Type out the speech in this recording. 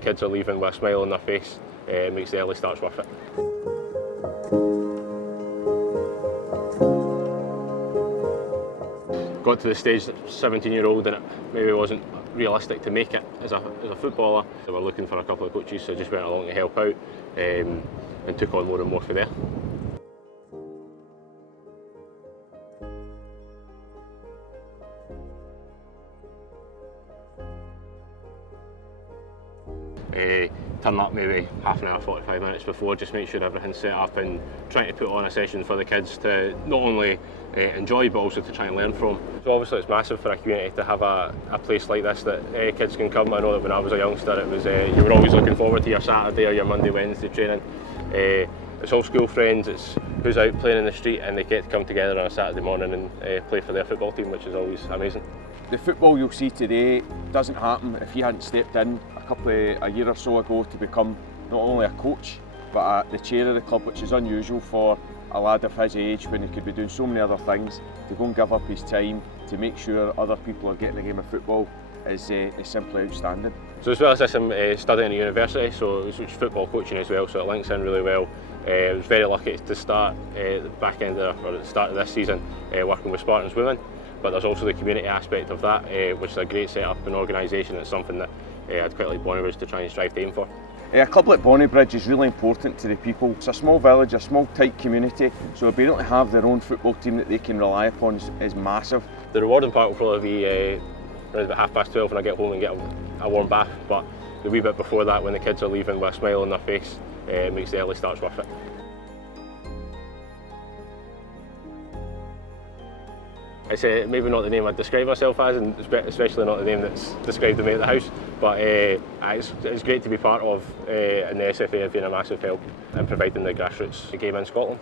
the kids are leaving with a smile on their face, it makes the early starts worth it. Got to the stage that 17-year-old and it maybe wasn't realistic to make it as a footballer. So we're looking for a couple of coaches, so I just went along to help out and took on more and more from there. Turn up maybe half an hour, 45 minutes before, just make sure everything's set up and trying to put on a session for the kids to not only enjoy but also to try and learn from. So obviously it's massive for a community to have a place like this that kids can come. I know that when I was a youngster it was you were always looking forward to your Saturday or your Monday, Wednesday training. It's all school friends, it's who's out playing in the street and they get to come together on a Saturday morning and play for their football team, which is always amazing. The football you'll see today doesn't happen if you hadn't stepped in a year or so ago to become not only a coach but the chair of the club, which is unusual for a lad of his age when he could be doing so many other things. To go and give up his time to make sure other people are getting a game of football is simply outstanding. So as well as this, I'm studying at university, so it's football coaching as well, so it links in really well. I was very lucky to start at the start of this season working with Spartans Women, but there's also the community aspect of that, which is a great setup and organisation. It's something that I'd quite like Bonnybridge to try and strive to aim for. A club like Bonnybridge is really important to the people. It's a small village, a small tight community, so being able to have their own football team that they can rely upon is massive. The rewarding part will probably be around about 12:30 when I get home and get a warm bath, but the wee bit before that, when the kids are leaving with a smile on their face, it makes the early starts worth it. It's maybe not the name I'd describe myself as, and especially not the name that's described to me at the house, but it's great to be part of, and the SFA have been a massive help in providing the grassroots game in Scotland.